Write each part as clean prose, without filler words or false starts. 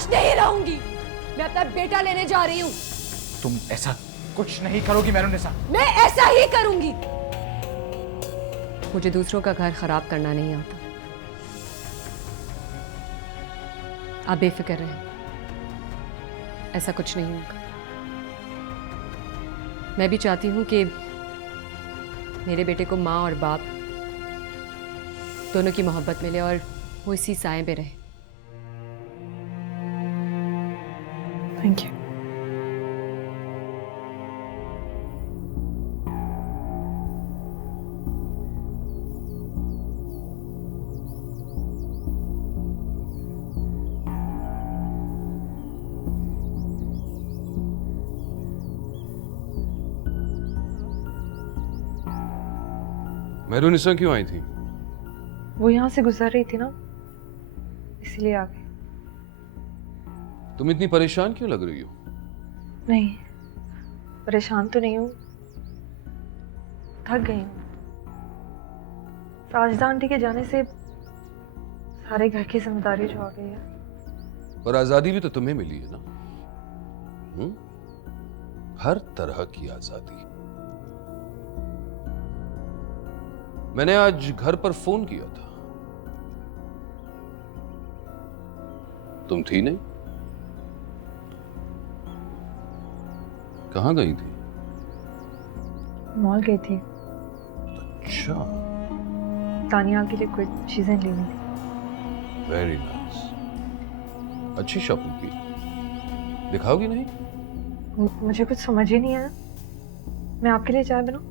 बर्दाश्त नहीं रहूंगी। मैं अपना बेटा लेने जा रही हूँ। तुम ऐसा कुछ नहीं करोगी मैनुनिसा। मैं ऐसा ही करूंगी। मुझे दूसरों का घर खराब करना नहीं आता। आप बेफिक्र रहें, ऐसा कुछ नहीं होगा। मैं भी चाहती हूं कि मेरे बेटे को माँ और बाप दोनों की मोहब्बत मिले और वो इसी साए में रहे। Thank you. मैनुनिसा क्यों आई थी? वो यहाँ से गुजर रही थी ना, इसलिए आ गई। तुम इतनी परेशान क्यों लग रही हो? नहीं, परेशान तो नहीं हूँ, थक गई हूँ। साजिदा आंटी के जाने से सारे घर की जिम्मेदारी जो आ गई है। और आजादी भी तो तुम्हें मिली है ना? हर तरह की आजादी। मैंने आज घर पर फोन किया था, तुम थी नहीं। कहां गई थी? मॉल गई थी, अच्छा, तानिया के लिए कुछ चीजें लेनी थी। Very nice. अच्छी शॉपिंग की। दिखाओगी नहीं? मुझे कुछ समझ ही नहीं आया। मैं आपके लिए चाय बनाऊं?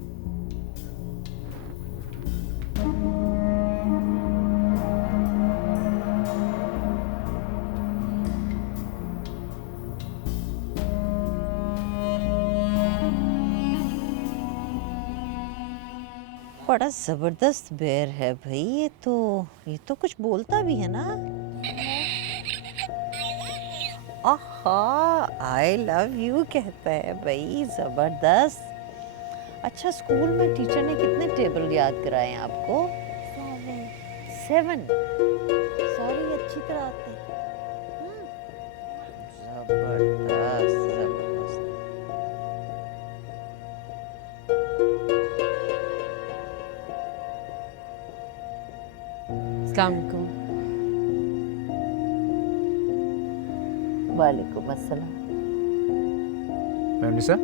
बड़ा जबरदस्त बेर है भाई। ये तो कुछ बोलता भी है ना। आहा, आई लव यू कहता है भाई, जबरदस्त। अच्छा, स्कूल में टीचर ने कितने टेबल याद कराए हैं आपको? 7। सारी अच्छी तरह आते हैं। जबरदस्त जबरदस्त। अस्सलाम वालेकुम। वालेकुम अस्सलाम। मैनुनिसा,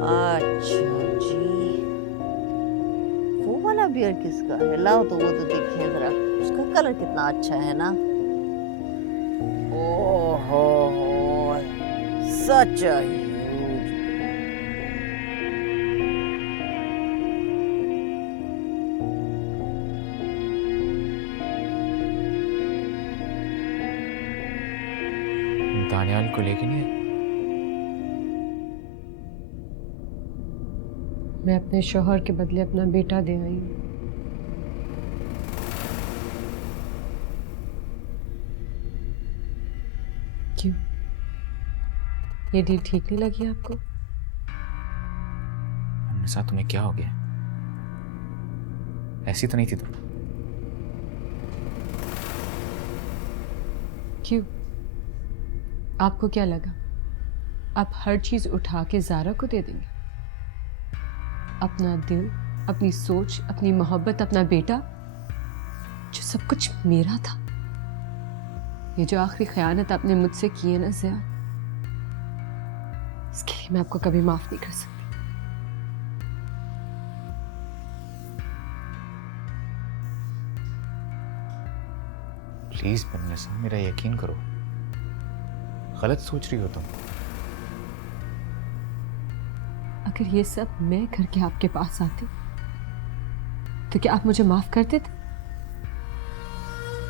अच्छा जी, वो वाला बियर किसका है? लाओ तो वो तो देखें जरा, उसका कलर कितना अच्छा है ना। ओहो, सच अ ह्यूज। दानियाल को लेके नहीं आई? मैं अपने शौहर के बदले अपना बेटा दे आई हूँ। क्यों, ये डील ठीक नहीं लगी आपको? मैनुनिसा, तुम्हें क्या हो गया? ऐसी तो नहीं थी तुम। क्यों, आपको क्या लगा आप हर चीज उठा के ज़ारा को दे देंगे? अपना दिल, अपनी सोच, अपनी मोहब्बत, अपना बेटा, जो सब कुछ मेरा था। ये जो आखिरी खयानत आपने मुझसे की है ना ज़िया, इसके लिए मैं आपको कभी माफ नहीं कर सकती। प्लीज मैनुनिसा, मेरा यकीन करो, गलत सोच रही हो तुम। अगर ये सब मैं करके आपके पास आती तो क्या आप मुझे माफ कर देते?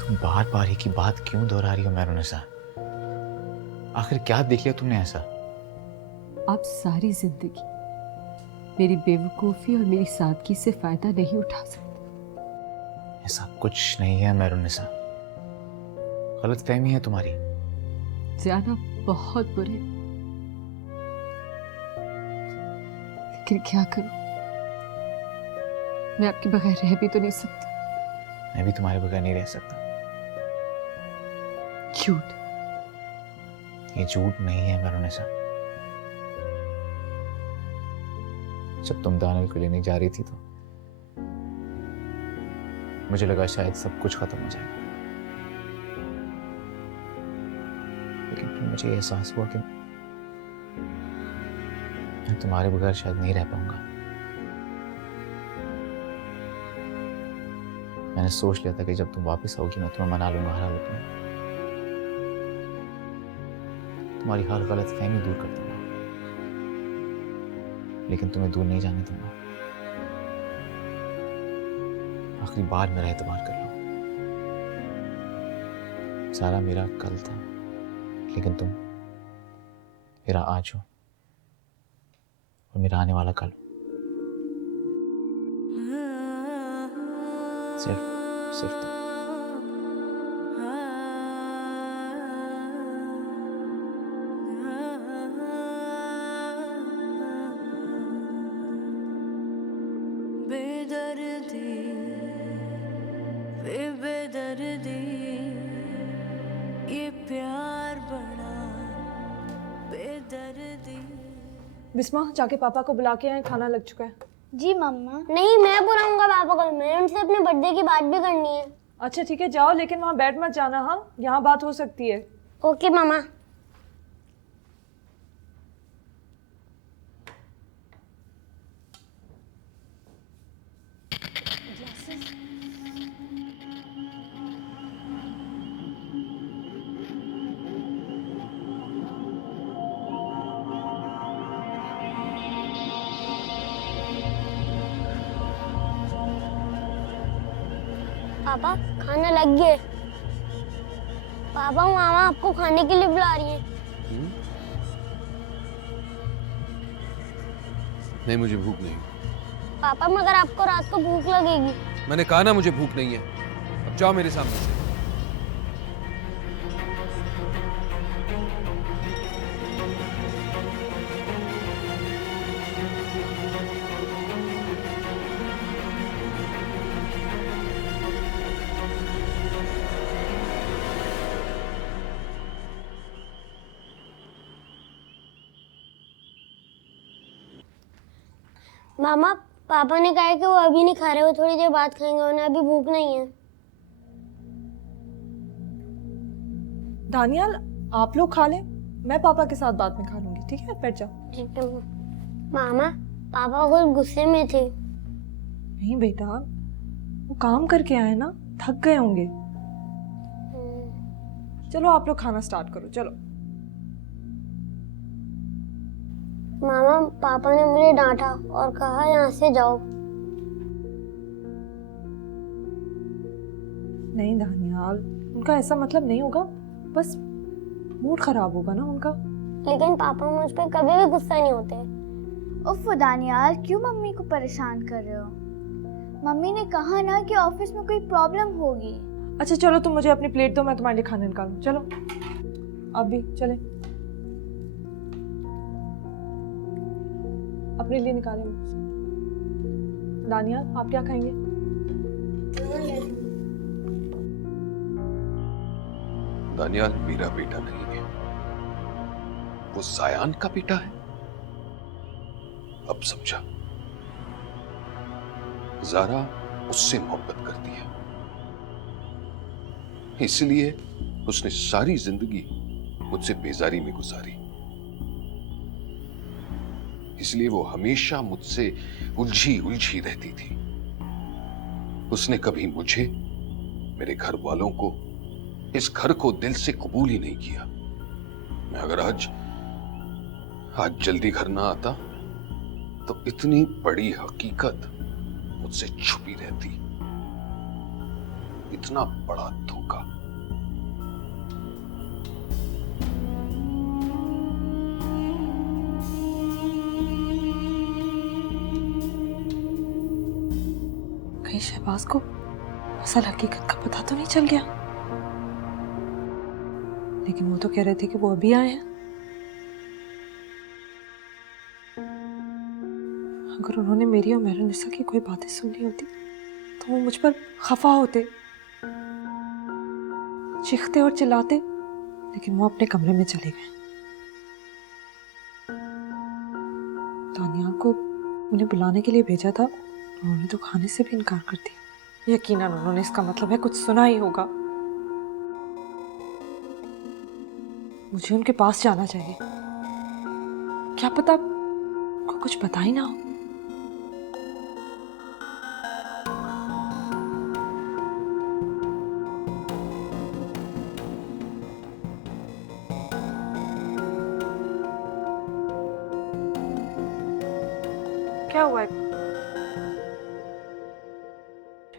तुम बार बार एक ही बात क्यों दोहरा रही हो मैनुनिसा? आखिर क्या देख लिया तुमने ऐसा? आप सारी जिंदगी मेरी बेवकूफी और मेरी सादगी से फायदा नहीं उठा सकते। ऐसा कुछ नहीं है मैनुनिसा, गलतफहमी है तुम्हारी। ज्यादा बहुत बुरे। आखिर क्या करूं? मैं आपके बगैर रह भी तो नहीं सकती। मैं भी तुम्हारे बगैर नहीं रह सकता। झूठ। ये झूठ नहीं है मैरोनिसा। जब तुम दानियल को लेने जा रही थी तो मुझे लगा शायद सब कुछ खत्म हो जाएगा, लेकिन फिर मुझे एहसास हुआ कि मैं तुम्हारे बगैर शायद नहीं रह पाऊंगा। मैंने सोच लिया था कि जब तुम वापस आओगी मैं तुम्हें मना लूंगा हर हालत में, तुम्हारी हर गलत फहमी दूर कर दूंगा, लेकिन तुम्हें दूर नहीं जाने दूंगा। आखिरी बार मेरा एतबार कर लो। सारा मेरा कल था, लेकिन तुम मेरा आज हो और मेरा आने वाला कल। सिर्फ तुम। बेदर्दी बेदर्दी ये प्यार बड़ा बेदर्दी। बिस्मा जाके पापा को बुला के आए, खाना लग चुका है। जी मम्मा। नहीं, मैं बुलाऊंगा पापा को, मैंने उनसे अपने बर्थडे की बात भी करनी है। अच्छा ठीक है जाओ, लेकिन वहाँ बैठ मत जाना। हाँ, यहाँ बात हो सकती है। ओके मामा। पापा खाना लग गया। पापा मामा आपको खाने के लिए बुला रही है। नहीं, मुझे भूख नहीं। पापा मगर आपको रात को भूख लगेगी। मैंने कहा ना मुझे भूख नहीं है। अब जाओ मेरे सामने से। मामा पापा ने कहा है कि वो अभी नहीं खा रहे, वो थोड़ी देर बाद खाएंगे, उन्हें अभी भूख नहीं है। दानियाल आप लोग खा लें, मैं पापा के साथ बाद में खा लूंगी। ठीक है, बैठ जाओ। ठीक है मामा। पापा बहुत गुस्से में थे। नहीं बेटा, वो काम करके आए ना, थक गए होंगे। चलो आप लोग खाना स्टार्ट करो, चलो। मामा पापा ने मुझे डांटा और कहा यहाँ से जाओ। नहीं दानियाल, उनका ऐसा मतलब नहीं होगा, बस मूड खराब होगा ना उनका। लेकिन पापा मुझ पे कभी भी गुस्सा नहीं होते। उफ दानियाल, क्यों मम्मी को परेशान कर रहे हो? मम्मी ने कहा ना कि ऑफिस में कोई प्रॉब्लम होगी। अच्छा चलो, तुम मुझे अपनी प्लेट दो, मैं तुम्हारे लिए खाना निकालूं। चलो आप भी चले, अपने लिए निकालें। दानियाल आप क्या खाएंगे? दानियाल मेरा बेटा नहीं है, वो जायान का बेटा है। अब समझा। ज़ारा उससे मोहब्बत करती है, इसलिए उसने सारी जिंदगी मुझसे बेजारी में गुजारी। इसलिए वो हमेशा मुझसे उलझी उलझी रहती थी। उसने कभी मुझे, मेरे घर वालों को, इस घर को दिल से कबूल ही नहीं किया। मैं अगर आज जल्दी घर ना आता तो इतनी बड़ी हकीकत मुझसे छुपी रहती। इतना बड़ा धोखा। कहीं शहबाज को असल हकीकत का पता तो नहीं चल गया? लेकिन वो तो कह रहे थे कि वो अभी आए हैं। अगर उन्होंने मेरी और मेहरुनिसा की कोई बातें सुनी होती तो वो मुझ पर खफा होते, चीखते और चिल्लाते, लेकिन वो अपने कमरे में चले गए। दानियाल को उन्हें बुलाने के लिए भेजा था, उन्होंने तो खाने से भी इनकार कर दिया। यकीनन उन्होंने इसका मतलब है कुछ सुना ही होगा। मुझे उनके पास जाना चाहिए, क्या पता उनको कुछ पता ही ना हो। क्या हुआ है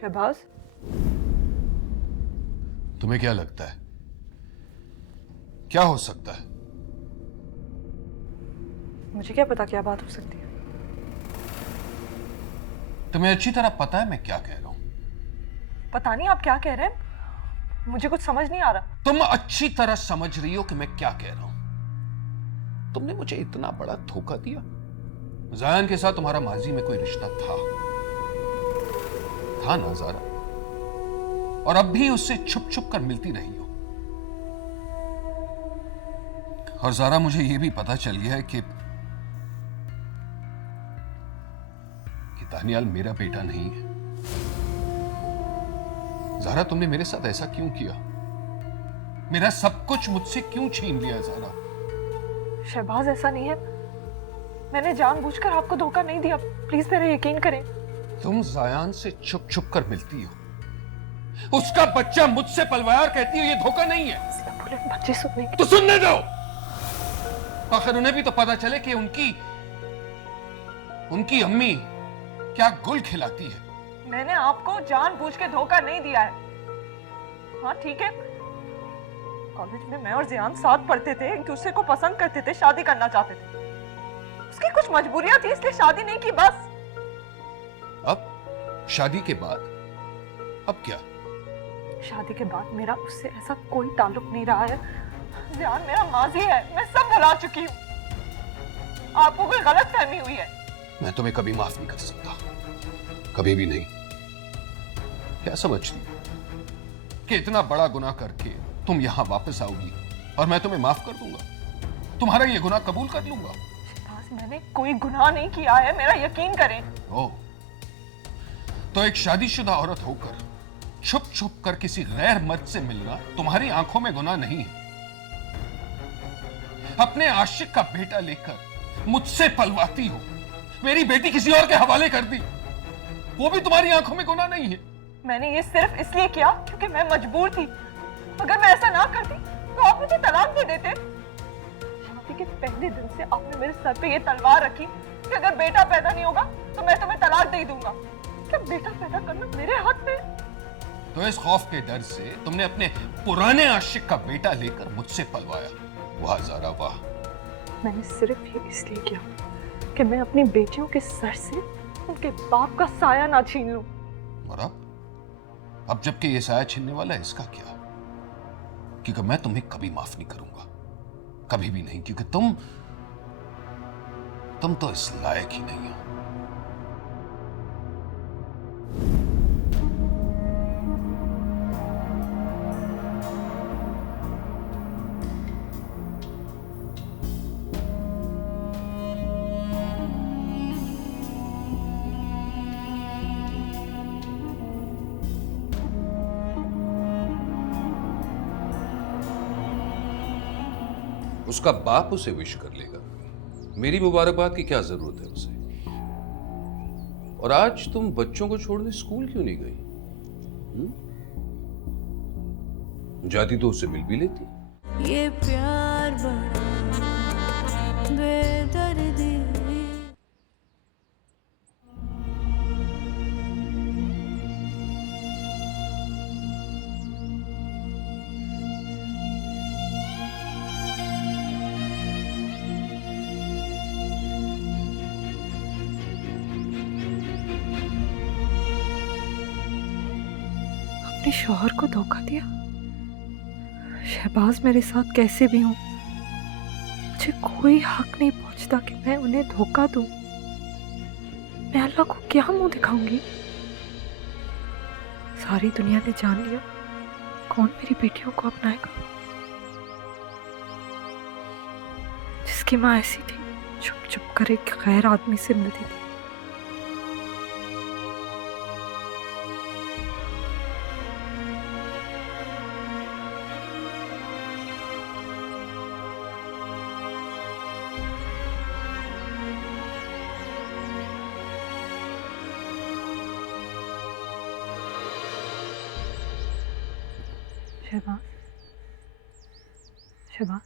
शहबाज? तुम्हें क्या लगता है क्या हो सकता है? मुझे क्या पता क्या बात हो सकती है। तुम्हें अच्छी तरह पता है मैं क्या कह रहा हूं। पता नहीं आप क्या कह रहे हैं, मुझे कुछ समझ नहीं आ रहा। तुम अच्छी तरह समझ रही हो कि मैं क्या कह रहा हूं। तुमने मुझे इतना बड़ा धोखा दिया। जायन के साथ तुम्हारा माजी में कोई रिश्ता था ना ज़ारा, और अब भी उससे छुप छुप कर मिलती रही हो। और ज़ारा मुझे यह भी पता चल गया है कि दानियाल मेरा बेटा नहीं है। ज़ारा तुमने मेरे साथ ऐसा क्यों किया? मेरा सब कुछ मुझसे क्यों छीन लिया ज़ारा? शहबाज ऐसा नहीं है, मैंने जानबूझकर आपको धोखा नहीं दिया, प्लीज मेरा यकीन करें। तुम जायान से छुप छुप कर मिलती हो, उसका बच्चा मुझसे पलवाया और कहती हो ये धोखा नहीं है। बच्चे सुनने तो सुनने दो, आखिर उन्हें भी तो पता चले कि उनकी अम्मी क्या गुल खिलाती है। मैंने आपको जानबूझ के धोखा नहीं दिया है। हाँ ठीक है, कॉलेज में मैं और जियान साथ पढ़ते थे, एक दूसरे को पसंद करते थे, शादी करना चाहते थे। उसकी कुछ मजबूरियां थी इसलिए शादी नहीं की बस। अब शादी के बाद अब क्या? शादी के बाद मेरा उससे ऐसा कोई ताल्लुक नहीं रहा है। जियान मेरा माजी है, मैं सब भुला चुकी हूँ। आपको कोई गलत फहमी हुई है। मैं तुम्हें कभी माफ नहीं कर सकता, कभी भी नहीं। क्या समझती हो कि इतना बड़ा गुनाह करके तुम यहां वापस आओगी और मैं तुम्हें माफ कर दूंगा, तुम्हारा ये गुनाह कबूल कर लूंगा? मैंने कोई गुनाह नहीं किया है, मेरा यकीन करें। ओ, तो एक शादीशुदा औरत होकर छुप छुप कर किसी गैर मर्द से मिलना तुम्हारी आंखों में गुनाह नहीं है। अपने आशिक का बेटा लेकर मुझसे पलवाती हो, मेरी बेटी किसी और के हवाले कर दी, वो भी तुम्हारी आंखों में गुनाह नहीं है। मैंने ये सिर्फ इसलिए किया क्योंकि मैं मजबूर थी। अगर मैं ऐसा ना करती तो आप मुझे तलाक दे देते। शादी के पहले दिन से आपने मेरे सर पे ये तलवार रखी कि अगर बेटा पैदा नहीं होगा तो मैं तुम्हें तलाक दे दूंगा। क्या बेटा पैदा करना मेरे हाथ में? तो इस खौफ के डर से तुमने अपने पुराने आशिक का बेटा लेकर मुझसे पलवाया। वाह ज़ारा वाह। मैंने सिर्फ ये इसलिए किया कि मैं अपनी बेटियों के सर से उनके बाप का साया ना छीन लूं। और अब जबकि ये साया छीनने वाला है, इसका क्या? क्योंकि मैं तुम्हें कभी माफ नहीं करूंगा, कभी भी नहीं, क्योंकि तुम तो इस लायक ही नहीं हो। उसका बाप उसे विश कर लेगा, मेरी मुबारकबाद की क्या जरूरत है उसे? और आज तुम बच्चों को छोड़ने स्कूल क्यों नहीं गई? जाती तो उससे मिल भी लेती। ये प्यार बड़ा बेदर्दी। अपने शौहर को धोखा दिया। शहबाज मेरे साथ कैसे भी हों, मुझे कोई हक नहीं पहुंचता कि मैं उन्हें धोखा दूं। मैं अल्लाह को क्या मुंह दिखाऊंगी? सारी दुनिया ने जान लिया, कौन मेरी बेटियों को अपनाएगा? जिसकी माँ ऐसी थी, चुप चुप कर एक गैर आदमी से मिलती थी। शहबाज, शहबाज,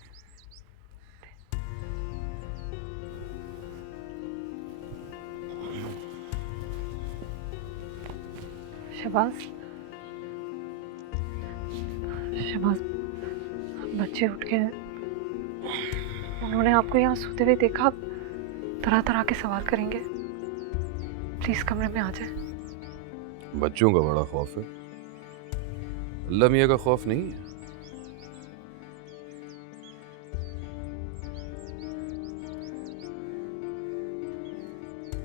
शहबाज, शहबाज, बच्चे उठ गए हैं। उन्होंने आपको यहाँ सोते हुए देखा, तरह तरह के सवाल करेंगे। प्लीज कमरे में आ जाए। बच्चों का बड़ा खौफ है, अल्लाह मियाँ का खौफ नहीं है।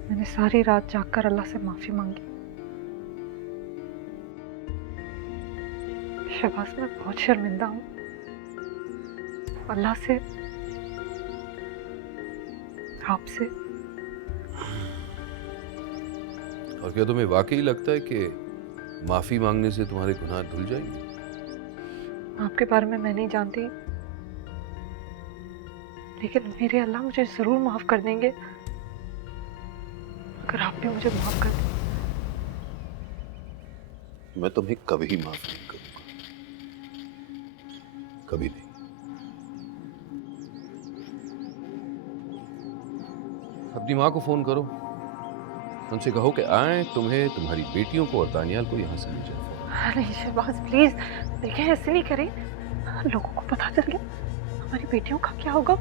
मैंने सारी रात जागकर अल्लाह से माफी मांगी। शहबाज, मैं बहुत शर्मिंदा हूँ। अल्लाह से, आपसे। और क्या तुम्हें वाकई लगता है कि माफी मांगने से तुम्हारे गुनाह धुल जाएंगे? आपके बारे में मैं नहीं जानती, लेकिन मेरे अल्लाह मुझे जरूर माफ कर देंगे अगर आप भी मुझे माफ कर दें। मैं तुम्हें कभी माफ नहीं करूंगा, कभी नहीं। अपनी माँ को फोन करो, उनसे कहो कि आए, तुम्हें, तुम्हारी बेटियों को और दानियाल को यहाँ से ले जाओ। नहीं शहबाज, प्लीज देखें, ऐसे नहीं करें। लोगों को पता चल गया, हमारी बेटियों का क्या होगा?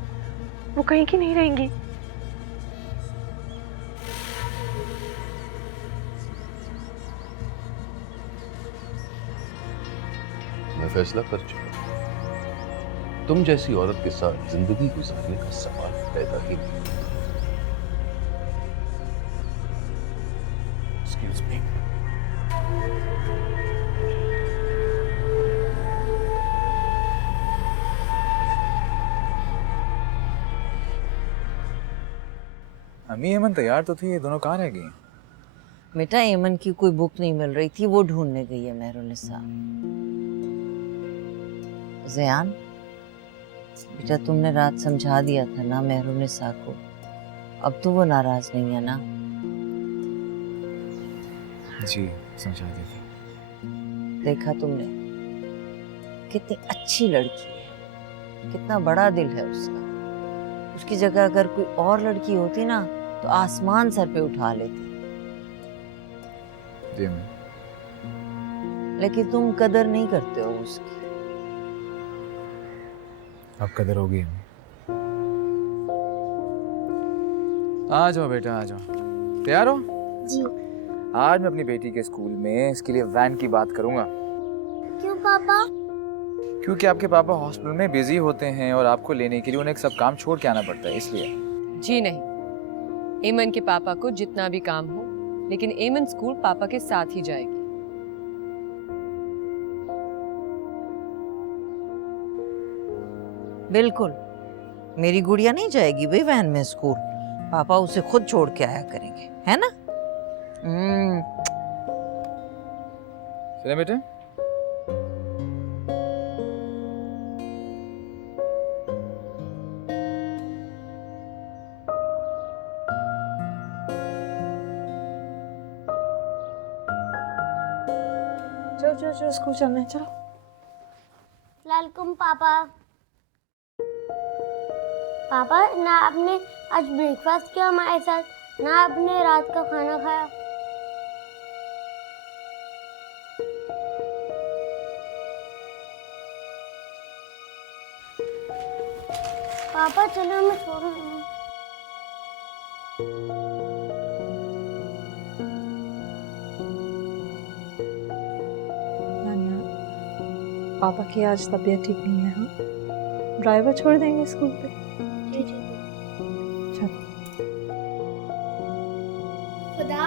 वो कहीं की नहीं रहेंगी। मैं फैसला कर चुका, तुम जैसी औरत के साथ जिंदगी गुजारने का सवाल पैदा ही नहीं। Excuse me. अम्मी एमन तैयार तो थी, ये दोनों कहाँ रह गई? बेटा एमन की कोई बुक नहीं मिल रही थी, वो ढूंढने गई है मेहरुनिसा। ज़यान, बेटा तुमने रात समझा दिया था ना मेहरुनिसा को, अब तो वो नाराज नहीं है ना? जी समझा दी थी। देखा तुमने, कितनी अच्छी लड़की है, कितना बड़ा दिल है उसका। उसकी जगह अगर कोई और लड़की होती ना तो आसमान सर पे उठा लेती। जी अम्मी। लेकिन तुम कदर नहीं करते हो उसकी। अब कदर होगी अम्मी। आ जाओ बेटा, आ जाओ। तैयार हो? जी। आज मैं अपनी बेटी के स्कूल में इसके लिए वैन की बात करूंगा। क्यों पापा? क्योंकि आपके पापा हॉस्पिटल में बिजी होते हैं और आपको लेने के लिए उन्हें सब काम छोड़ के आना पड़ता है, इसलिए। जी नहीं, एमन के पापा को जितना भी काम हो, लेकिन एमन स्कूल पापा के साथ ही जाएगी। बिल्कुल, मेरी गुड़िया नहीं जाएगी भाई वैन में स्कूल, पापा उसे खुद छोड़ के आया करेंगे, है ना? चले बेटे। चलो चलो चलो, स्कूल चलना है, चलो। वेलकम पापा। पापा, ना आपने आज ब्रेकफास्ट किया हमारे साथ, ना आपने रात का खाना खाया। पापा चलो, मैं सो रही हूँ। पापा की आज तबीयत ठीक नहीं है। हाँ, ड्राइवर छोड़ देंगे स्कूल पे। ठीक है। चलो। खुदा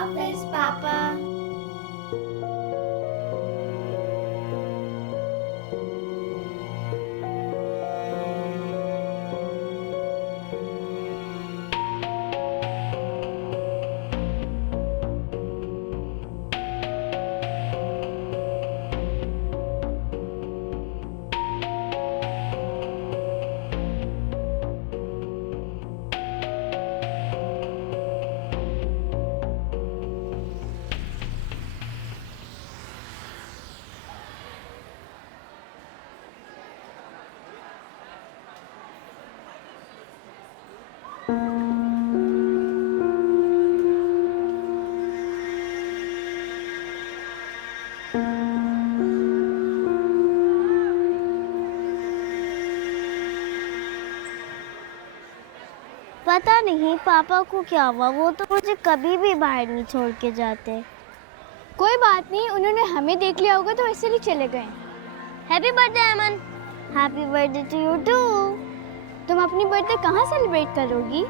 पता नहीं पापा को क्या हुआ, वो तो मुझे कभी भी बाहर नहीं छोड़ के जाते। कोई बात नहीं, उन्होंने हमें देख लिया होगा तो इसलिए चले गए। Happy birthday Aman. Happy birthday to you too. तुम अपनी बर्थडे कहाँ सेलिब्रेट करोगी?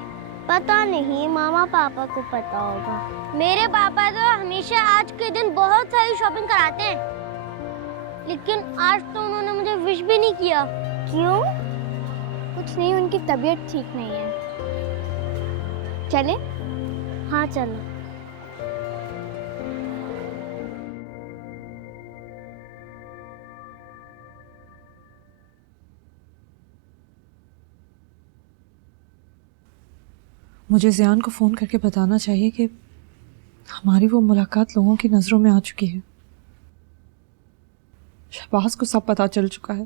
पता नहीं, मामा पापा को पता होगा। मेरे पापा तो हमेशा आज के दिन बहुत सारी शॉपिंग कराते हैं, लेकिन आज तो उन्होंने मुझे विश भी नहीं किया। क्यों? कुछ नहीं, उनकी तबीयत ठीक नहीं है। चले? हाँ चलो। मुझे ज़ियान को फ़ोन करके बताना चाहिए कि हमारी वो मुलाकात लोगों की नज़रों में आ चुकी है। शहबाज को सब पता चल चुका है।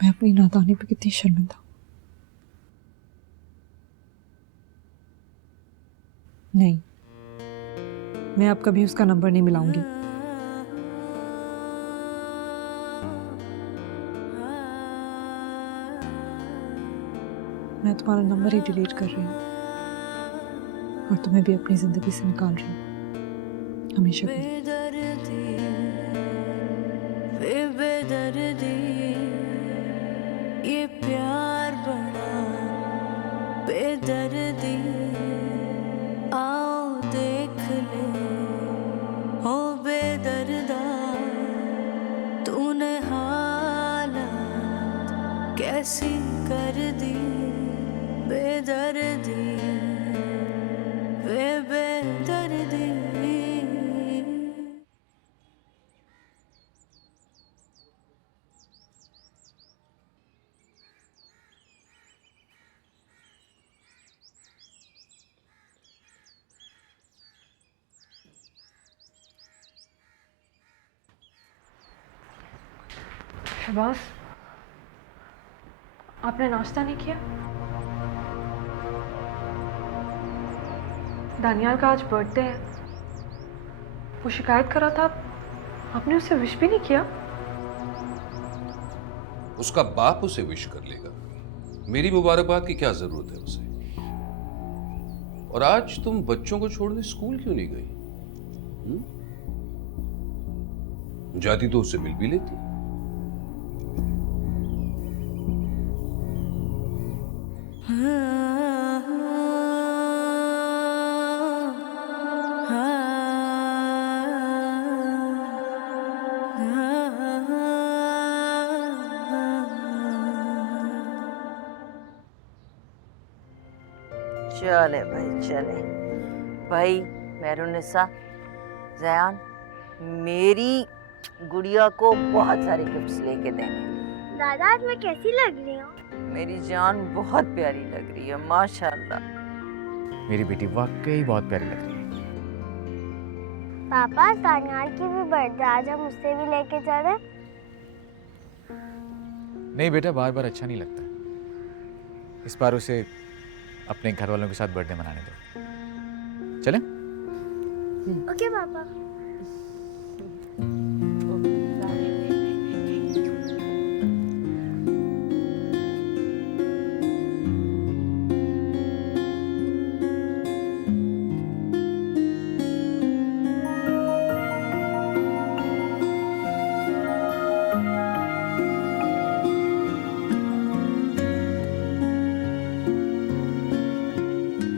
मैं अपनी नादानी पे कितनी शर्मिंदा हूँ। नहीं, मैं अब कभी उसका नंबर नहीं मिलाऊंगी। मैं तुम्हारा नंबर ही डिलीट कर रही हूँ और तुम्हें भी अपनी जिंदगी से निकाल रही हूँ, हमेशा के लिए। बेदर्दी ये प्यार बड़ा बेदर्दी, आओ देख ले हो बेदर्दा, तूने हालत कैसी कर दी बेदर्दी वे बेदर्दी। शहबाज, आपने नाश्ता नहीं किया? दानियाल का आज बर्थडे है, वो शिकायत कर रहा था, आपने उसे विश भी नहीं किया। उसका बाप उसे विश कर लेगा, मेरी मुबारकबाद की क्या जरूरत है उसे। और आज तुम बच्चों को छोड़ने स्कूल क्यों नहीं गई? जाती तो उससे मिल भी लेती। चले भाई चले भाई। मेहरुन्निसा, ज़यान, मेरी गुड़िया को बहुत सारे गिफ्ट्स लेके देंगे। दादा आज मैं कैसी लग रही हूँ? मेरी जान बहुत प्यारी लग रही है, माशाल्लाह। मेरी बेटी वाकई बहुत प्यारी लग रही है। पापा दानियाल की भी बर्थडे, आज हम उससे भी लेके चले। नहीं बेटा, बार बार अच्छा नहीं लगता। इस बार उसे अपने घर वालों के साथ बर्थडे मनाने दो। चलें? ओके पापा।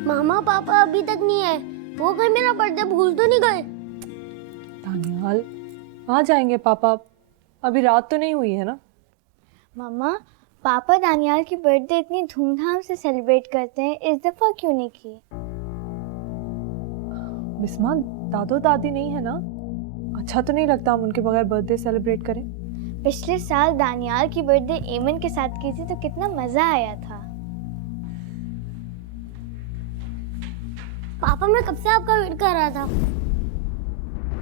मामा पापा अभी तक नहीं आए, वो कहीं मेरा बर्थडे भूल तो नहीं गए? दानियाल, आ जाएंगे पापा, अभी रात तो नहीं हुई है ना। मम्मा, पापा दानियाल की बर्थडे इतनी धूमधाम से सेलिब्रेट करते हैं, इस दफा क्यों नहीं की? बिस्मा, दादो दादी नहीं है ना, अच्छा तो नहीं लगता हम उनके बगैर बर्थडे सेलिब्रेट करें। पिछले साल दानियाल की बर्थडे एमन के साथ की थी तो कितना मजा आया था। पापा मैं कब से आपका वेट कर रहा था।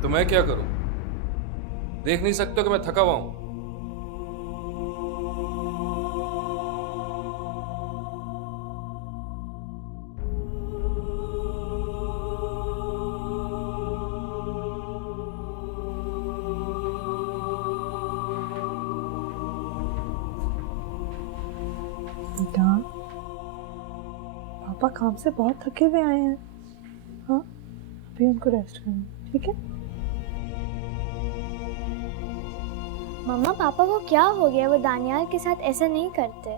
तो मैं क्या करूं? देख नहीं सकते हो कि मैं थका हुआ हूं? बेटा, पापा काम से बहुत थके हुए आए हैं। हाँ, अभी उनको रेस्ट करना, ठीक है? मम्मा पापा को क्या हो गया, वो दानियाल के साथ ऐसा नहीं करते।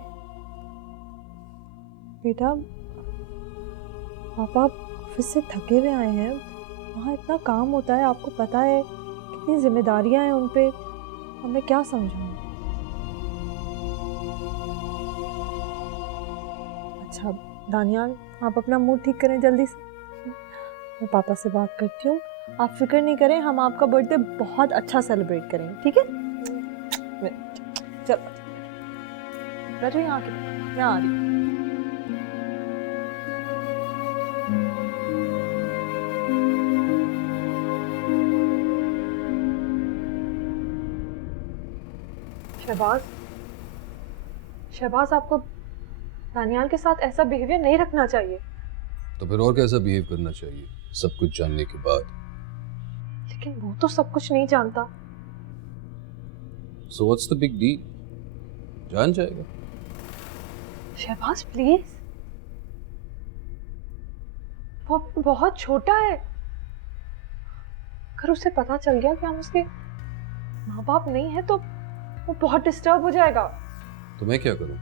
बेटा, पापा ऑफिस से थके हुए आए हैं, वहाँ इतना काम होता है, आपको पता है कितनी जिम्मेदारियां हैं उन पे। अब मैं क्या समझाऊं? अच्छा दानियाल, आप अपना मूड ठीक करें जल्दी से, मैं पापा से बात करती हूँ। आप फिक्र नहीं करें, हम आपका बर्थडे बहुत अच्छा सेलिब्रेट करेंगे, ठीक है? चल बैठो यहाँ के, मैं आ रही हूँ। शहबाज, शहबाज, आपको दानियाल के साथ ऐसा बिहेवियर नहीं रखना चाहिए। तो फिर और कैसा बिहेव करना चाहिए सब कुछ जानने के बाद? लेकिन वो तो सब कुछ नहीं जानता। So what's the big deal? जान जाएगा। शहबाज प्लीज, वो बहुत छोटा है, अगर उसे पता चल गया कि हम उसके माँ बाप नहीं है तो वो बहुत डिस्टर्ब हो जाएगा। तो मैं क्या करूं?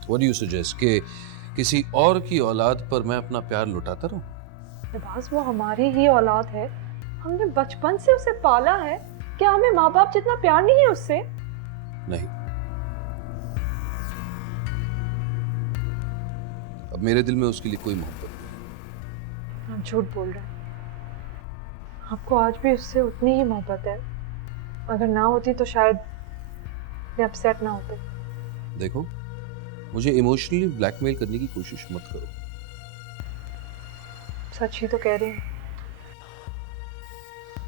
व्हाट डू यू सजेस्ट कि किसी और की औलाद पर मैं अपना प्यार लुटाता रहूं? शहबाज, वो हमारी ही औलाद है, हमने बचपन से उसे पाला है, क्या हमें माँ बाप जितना प्यार नहीं है उससे? नहीं, अब मेरे दिल में उसके लिए कोई मोहब्बत नहीं। आप झूठ बोल रहे हैं, आपको आज भी उससे उतनी ही मोहब्बत है। अगर ना होती तो शायद मैं अपसेट ना होते। देखो, मुझे इमोशनली ब्लैकमेल करने की कोशिश मत करो। सच ही तो कह रही हूँ।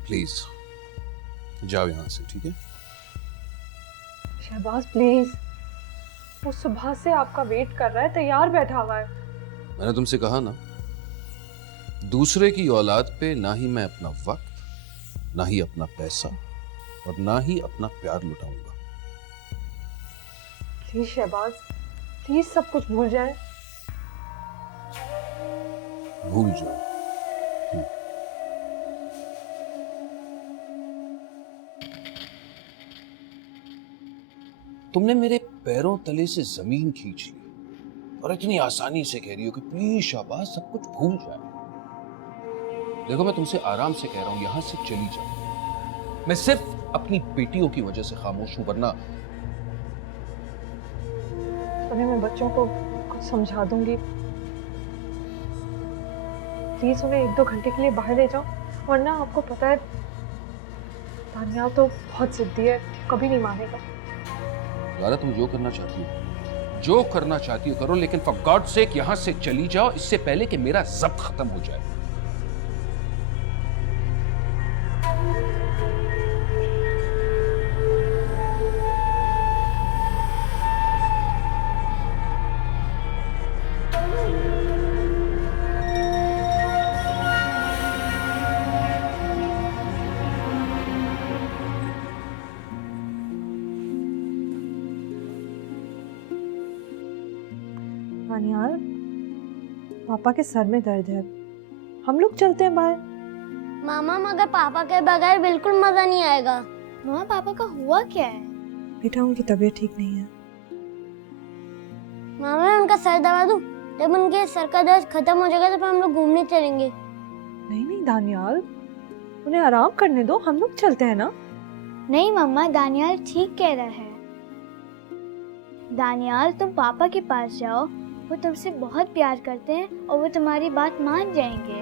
प्लीज जाओ यहाँ से, ठीक है? शहबाज प्लीज, वो सुबह से आपका वेट कर रहा है, तैयार बैठा हुआ है। मैंने तुमसे कहा ना, दूसरे की औलाद पे ना ही मैं अपना वक्त, ना ही अपना पैसा और ना ही अपना प्यार लुटाऊंगा। प्लीज शहबाज, प्लीज सब कुछ भूल जाए। भूल जाओ। तुमने मेरे पैरों तले से जमीन खींच ली और इतनी आसानी से कह रही हो कि प्लीज शाबाश सब कुछ भूल जाए। देखो, मैं तुमसे आराम से कह रहा हूं, यहां से चली जाओ। मैं सिर्फ अपनी बेटियों की वजह से खामोश हूं, वरना अभी मैं बच्चों को कुछ समझा दूंगी। प्लीज उन्हें 1-2 घंटे के लिए बाहर ले जाओ, वरना आपको पता है दानियाल तो बहुत जिद्दी है, कभी नहीं मानेगा। यारा, तुम जो करना चाहती हो, जो करना चाहती हो करो, लेकिन फॉर गॉड सेक यहां से चली जाओ, इससे पहले कि मेरा जब्त खत्म हो जाए। दानियाल, पापा के सर में दर्द है, हम लोग चलते हैं बाहर। मामा, मगर पापा के बगैर बिल्कुल मजा नहीं आएगा। मम्मा पापा का हुआ क्या है? बेटा, उनकी तबीयत ठीक नहीं है। मामा, मैं उनका सर दबा दूं? जब उनके सर का दर्द खत्म हो जाएगा तो फिर हम लोग घूमने चलेंगे। नहीं नहीं दानियाल, उन्हें आराम करने दो, हम लोग चलते हैं ना। नहीं मम्मा, दानियाल ठीक कह रहा है। दानियाल, तुम पापा के पास जाओ, वो तुमसे बहुत प्यार करते हैं और वो तुम्हारी बात मान जाएंगे।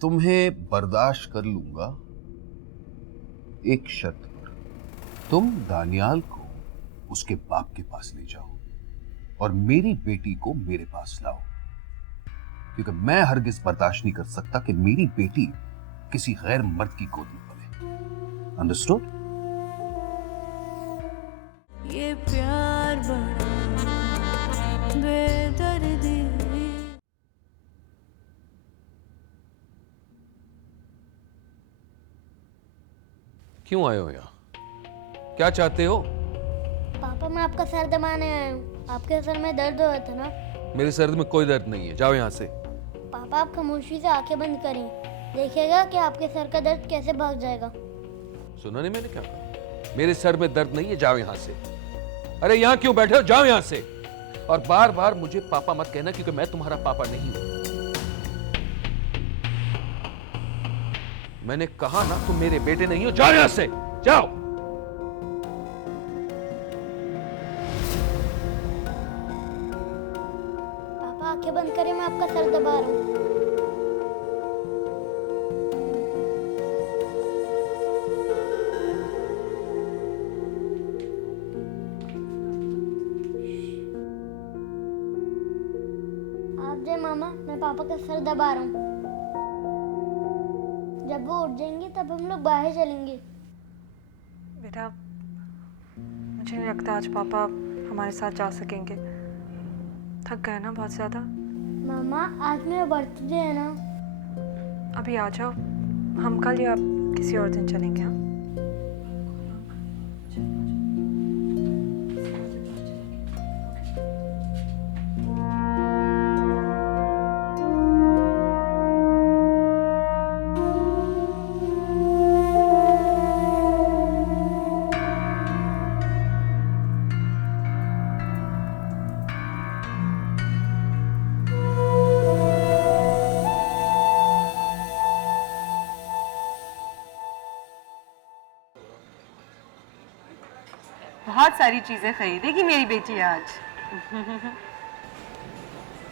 तुम्हें बर्दाश्त कर लूंगा एक शर्त पर। तुम दानियाल को उसके बाप के पास ले जाओ और मेरी बेटी को मेरे पास लाओ, क्योंकि मैं हरगिज बर्दाश्त नहीं कर सकता कि मेरी बेटी किसी गैर मर्द की गोद में पले। अंडरस्टूड? ये प्यार बड़ा बेदर्दी। क्यों आए हो यहाँ? क्या चाहते हो? पापा मैं आपका सर दबाने आया हूँ। आपके सर में दर्द हो रहा था ना? मेरे सर में कोई दर्द नहीं है, जाओ यहाँ से। पापा आप खामोशी से आंखें बंद करें, देखिएगा कि आपके सर का दर्द कैसे भाग जाएगा। सुना नहीं मैंने क्या कहा? मेरे सर में दर्द नहीं है, जाओ यहाँ से। अरे यहाँ क्यों बैठे हो? जाओ यहाँ से। और बार बार मुझे पापा मत कहना, क्योंकि मैं तुम्हारा पापा नहीं हूं। मैंने कहा ना तुम मेरे बेटे नहीं हो, जाओ यहां से, जाओ। पापा आंखें बंद करें, मैं आपका सर दबा रहा हूँ। आप जाए मामा, मैं पापा का सर दबा रहा हूँ। जब वो उठ जाएंगे तब हम लोग बाहर चलेंगे। बेटा मुझे नहीं लगता आज पापा हमारे साथ जा सकेंगे, थक गए ना बहुत ज़्यादा। मामा आज मेरा बर्थडे है ना। अभी आ जाओ, हम कल या किसी और दिन चलेंगे। हाँ बहुत सारी चीजें खरीदेगी मेरी बेटी आज।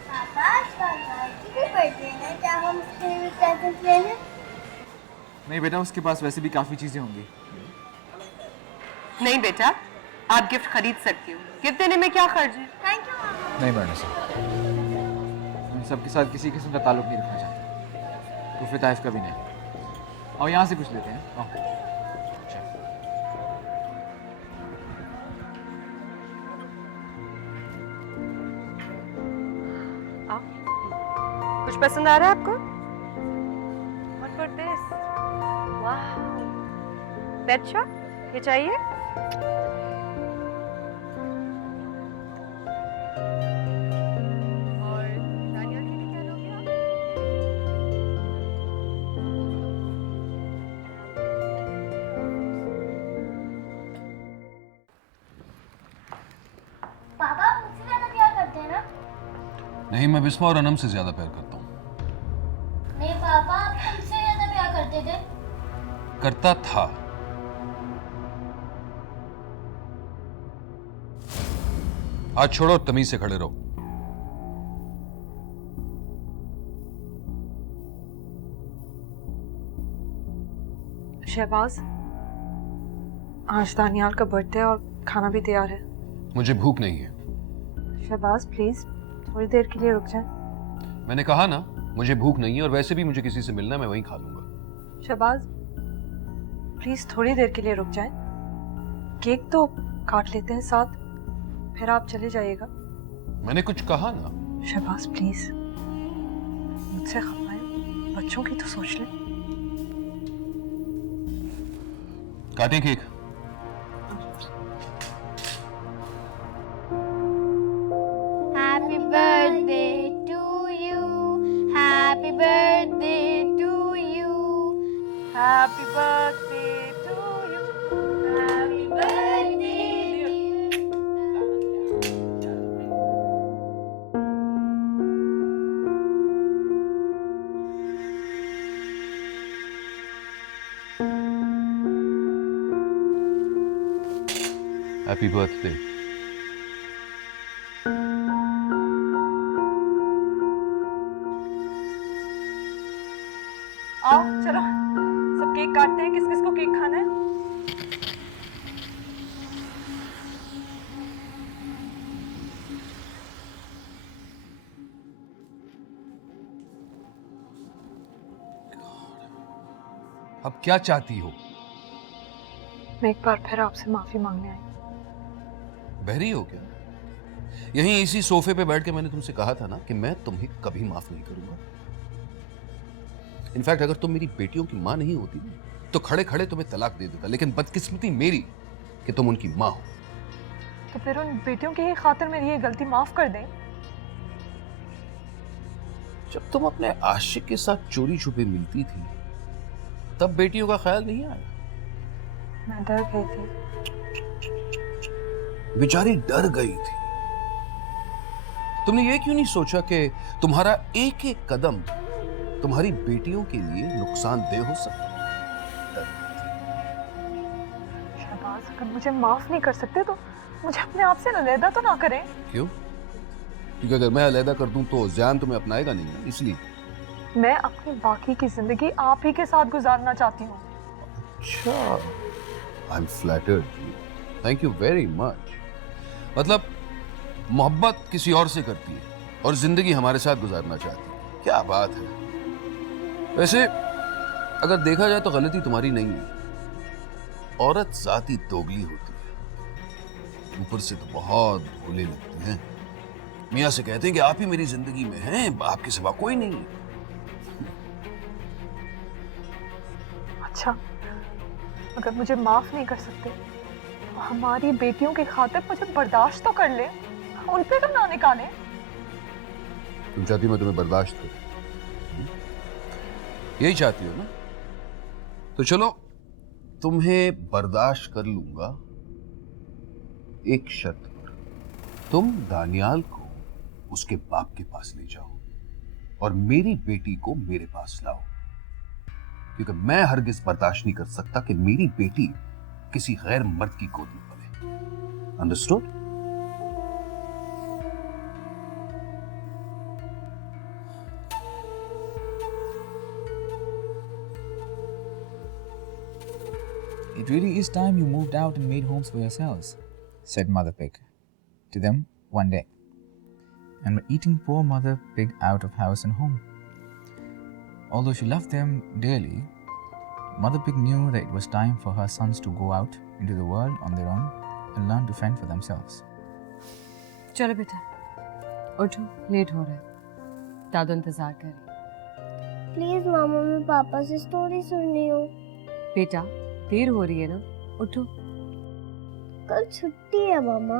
पापा की भी बर्थडे है, क्या हम उसके लिए प्रेजेंट ले लें? नहीं बेटा, उसके पास वैसे भी काफ़ी चीज़ें होंगी। नहीं बेटा, आप गिफ्ट खरीद सकती हो। गिफ्ट देने में क्या खर्च है? थैंक यू मामा। नहीं मैडम साहब, हम सबके साथ किसी किस्म का ताल्लुक नहीं रखना चाहते, तो फिर ताइफ का भी नहीं। और यहाँ से कुछ लेते हैं। आओ। कुछ पसंद आ रहा है आपको? What about this? Wow. Pet shop? ये चाहिए? और दानियल के लिए क्या लोगे आप? पापा आप मुझसे ज्यादा प्यार करते हैं ना? नहीं, मैं बिस्मा और अनम से ज्यादा प्यार करता हूँ। नहीं पापा, आप हमसे ज्यादा प्यार करते थे। करता था। हाथ छोड़ो और तमीज से खड़े रहो। शहबाज, आज दानियाल का बर्थडे और खाना भी तैयार है। मुझे भूख नहीं है। शहबाज प्लीज थोड़ी देर के लिए रुक जाए। मैंने कहा ना मुझे भूख नहीं है, और वैसे भी मुझे किसी से मिलना है, मैं वहीं खा लूंगा। शहबाज प्लीज थोड़ी देर के लिए रुक जाए, केक तो काट लेते हैं साथ, फिर आप चले जाइएगा। मैंने कुछ कहा ना। शहबाज प्लीज मुझसे खपाए, बच्चों की तो सोच ले। काटें cake. Happy birthday to you. Happy birthday to you. Happy birthday to you. Happy birthday to you. Happy birthday. आओ चलो, सब केक काटते हैं। किस किस को केक खाना है? अब क्या चाहती हो? मैं एक बार फिर आपसे माफी मांगने आई। बहरी हो क्या? यहीं इसी सोफे पे बैठ के मैंने तुमसे कहा था ना कि मैं तुम्हें कभी माफ नहीं करूंगा। इनफैक्ट अगर तुम मेरी बेटियों की मां नहीं होती ना, तो खड़े खड़े तुम्हें तलाक दे देता, लेकिन बदकिस्मती मेरी कि तुम उनकी मां हो। तो फिर उन बेटियों की ही खातिर मेरी ये गलती माफ कर दें। जब तुम अपने आशिक के साथ चोरी छुपे मिलती थी, तब बेटियों का ख्याल नहीं आया? मैं डर गई थी। बेचारी डर गई थी। तुमने ये क्यों नहीं सोचा कि तुम्हारा एक एक कदम तुम्हारी बेटियों के लिए नुकसानदेह हो सकता है? शहबाज, अगर मुझे माफ नहीं कर सकते तो मुझे अपने आप से अलहदा तो ना करें। क्यों? क्योंकि अगर मैं अलहदा कर दूं तो ज़ैन तुम्हें अपनाएगा नहीं ना, इसलिए। मैं अपनी बाकी की जिंदगी आप ही के साथ गुजारना चाहती हूँ। अच्छा, I am flattered. Thank you very much. मतलब मोहब्बत किसी और से करती है और जिंदगी हमारे साथ गुजारना चाहती है। क्या बात है। वैसे अगर देखा जाए तो गलती तुम्हारी नहीं है। औरत जाती दोगली होती है, ऊपर से तो बहुत भोले लगते हैं। मियाँ से कहते हैं कि आप ही मेरी जिंदगी में हैं, आपके सिवा कोई नहीं है। अच्छा, अगर मुझे माफ नहीं कर सकते तो हमारी बेटियों की खातिर मुझे बर्दाश्त तो कर ले, उन पे तो ना निकाले। तुम चाहती मैं तुम्हें बर्दाश्त करूं? यही चाहती हो ना? तो चलो तुम्हें बर्दाश्त कर लूंगा, एक शर्त पर। तुम दानियाल को उसके बाप के पास ले जाओ और मेरी बेटी को मेरे पास लाओ, क्योंकि मैं हरगिज बर्दाश्त नहीं कर सकता कि मेरी बेटी किसी गैर मर्द की गोद में पले। Understood? It really is time you moved out and made homes for yourselves, said Mother Pig to them one day. And were eating poor Mother Pig out of house and home. Although she loved them dearly, Mother Pig knew that it was time for her sons to go out into the world on their own and learn to fend for themselves. चलो बेटा, उठो, late हो रहा है। दादू इंतजार कर रही। Please मामा, मैं पापा से स्टोरी सुननी हो। बेटा, देर हो रही है ना, उठो। कल छुट्टी है मामा।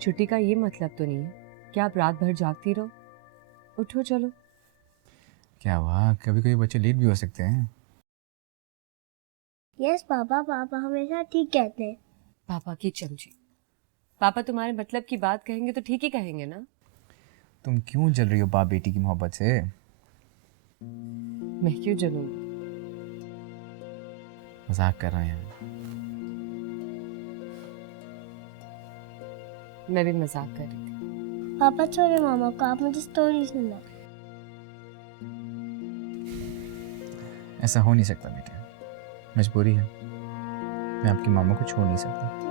छुट्टी का ये मतलब तो नहीं है कि आप रात भर जागती रहो। उठो, चलो। क्या हुआ? कभी कभी बच्चे लेट भी हो सकते हैं। यस पापा, पापा हमेशा ठीक कहते हैं। पापा की चमची। पापा तुम्हारे मतलब की बात कहेंगे तो ठीक ही कहेंगे ना। तुम क्यों जल रही हो बाप बेटी की मोहब्बत से? मैं क्यों जलूंगी? मजाक कर रहे हैं। मैं भी मजाक कर रही थी। पापा छोड़े मामा को, आप मुझे स्टोरी सुना। ऐसा हो नहीं सकता बेटे, मजबूरी है। मैं आपकी मामा को छोड़ नहीं सकता।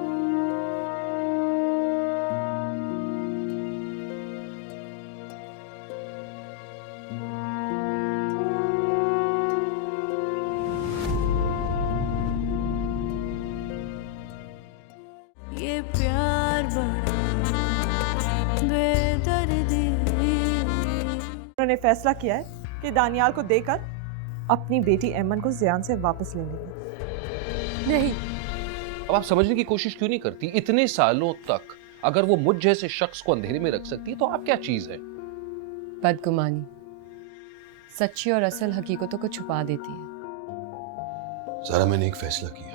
ये प्यार बड़ा बेदर्दी। उन्होंने फैसला किया है कि दानियाल को देकर अपनी बेटी ऐमन को ज़ियान से वापस ले लेंगे। नहीं। अब आप समझने की कोशिश क्यों नहीं करती? इतने सालों तक अगर वो मुझ जैसे शख्स को अंधेरे में रख सकती है तो आप क्या चीज है? बदगुमानी सच्ची और असल हकीकतों को छुपा देती है। ज़रा मैंने एक फैसला किया,